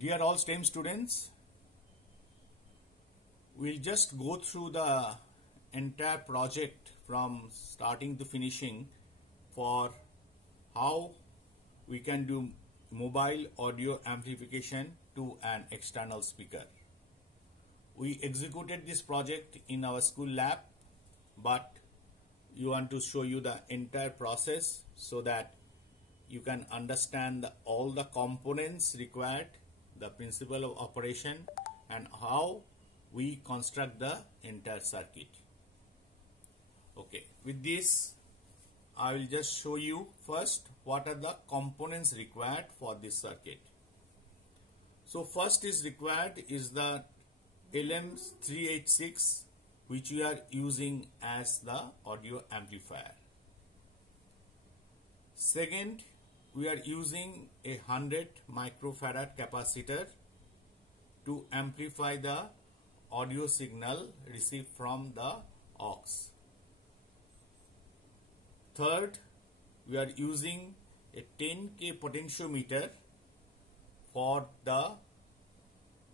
Dear all STEM students, we'll just go through the entire project from starting to finishing for how we can do mobile audio amplification to an external speaker. We executed this project in our school lab, but you want to show you the entire process so that you can understand all the components required, the principle of operation, and how we construct the entire circuit. Okay, with this I will just show you first what are the components required for this circuit. So first is required is the LM386, which we are using as the audio amplifier. Second, we are using a 100 microfarad capacitor to amplify the audio signal received from the aux. Third, we are using a 10K potentiometer for the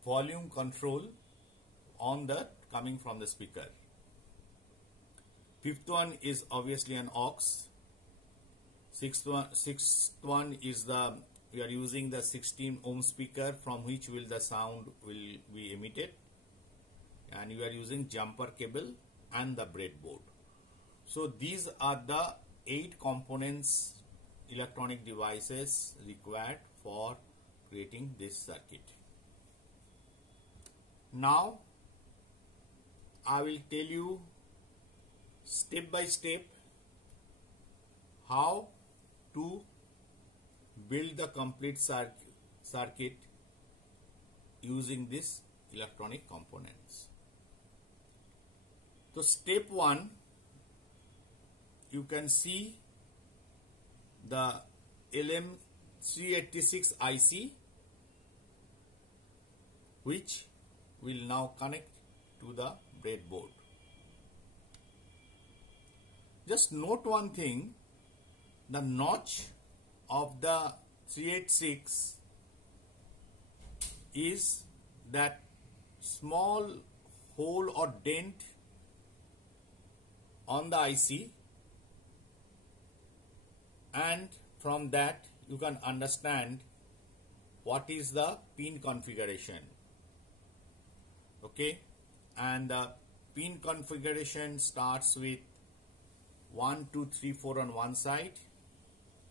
volume control on the coming from the speaker. Fifth one is obviously an aux. Sixth one is we are using the 16 ohm speaker from which will the sound will be emitted, and we are using jumper cable and the breadboard. So these are the 8 components, electronic devices required for creating this circuit. Now I will tell you step by step how to build the complete circuit using these electronic components. So step 1, you can see the LM386 IC, which will now connect to the breadboard. Just note one thing, the notch of the 386 is that small hole or dent on the IC, and from that you can understand what is the pin configuration. Okay, and the pin configuration starts with 1, 2, 3, 4 on one side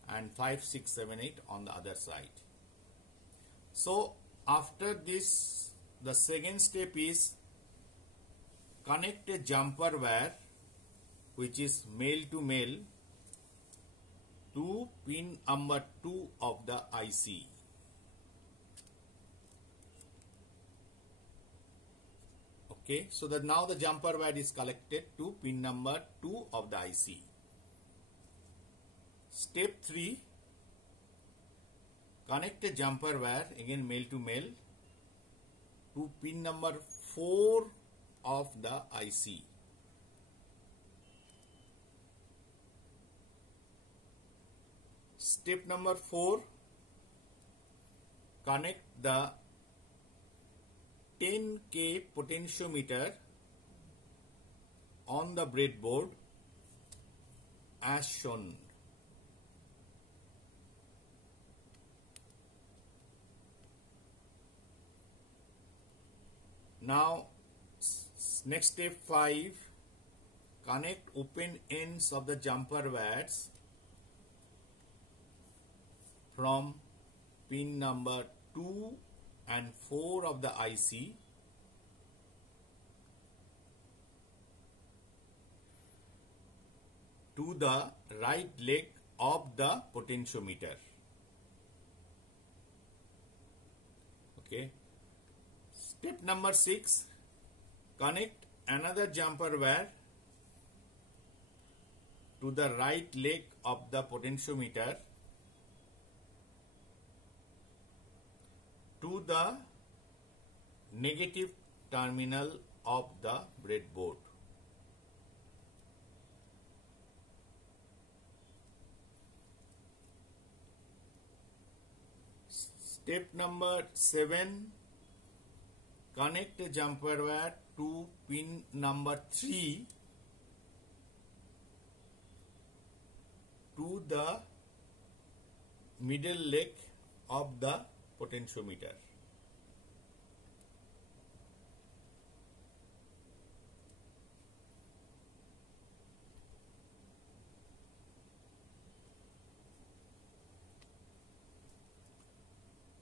and 5, 6, 7, 8 on the other side. So after this, the second step is connect a jumper wire which is male to male to pin number 2 of the IC. Okay, so that now the jumper wire is connected to pin number 2 of the IC. Step 3, connect a jumper wire, again male to male, to pin number 4 of the IC. Step number 4, connect the 10K potentiometer on the breadboard as shown. Now next step 5, connect open ends of the jumper wires from pin number 2 and 4 of the IC to the right leg of the potentiometer. Okay. Step number 6, connect another jumper wire to the right leg of the potentiometer to the negative terminal of the breadboard. Step number 7, connect a jumper wire to pin number 3 to the middle leg of the potentiometer.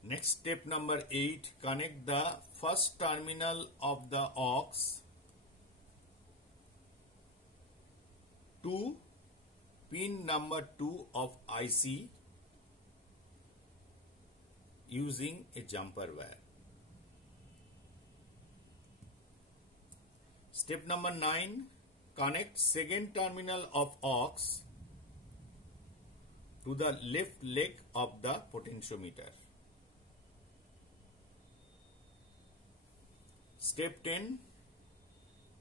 Next, step number 8, connect the first terminal of the aux to pin number 2 of IC using a jumper wire. Step number 9, connect second terminal of aux to the left leg of the potentiometer. Step 10,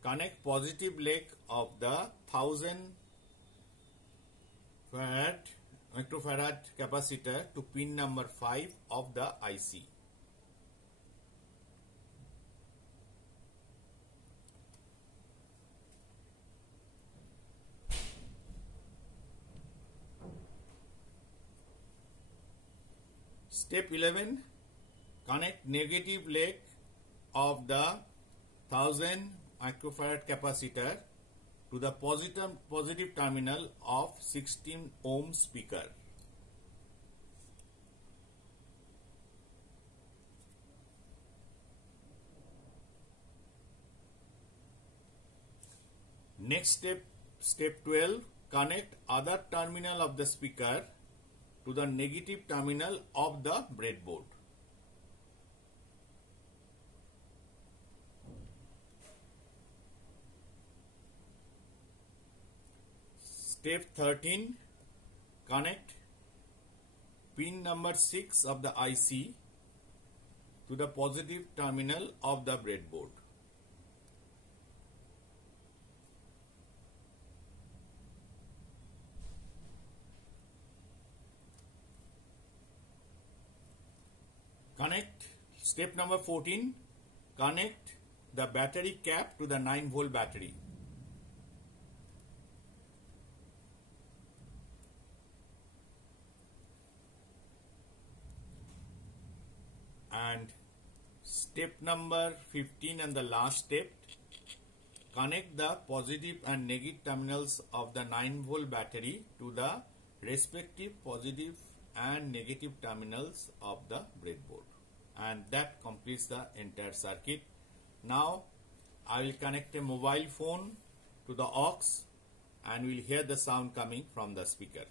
connect positive leg of the 1000 microfarad capacitor to pin number 5 of the IC. Step 11, connect negative leg of the 1000 microfarad capacitor to the positive terminal of 16 ohm speaker. Next step, step 12, connect other terminal of the speaker to the negative terminal of the breadboard. Step 13, connect pin number 6 of the IC to the positive terminal of the breadboard. Connect, step number 14, connect the battery cap to the 9-volt battery. And step number 15 and the last step, connect the positive and negative terminals of the 9-volt battery to the respective positive and negative terminals of the breadboard. And that completes the entire circuit. Now I will connect a mobile phone to the aux and we will hear the sound coming from the speaker.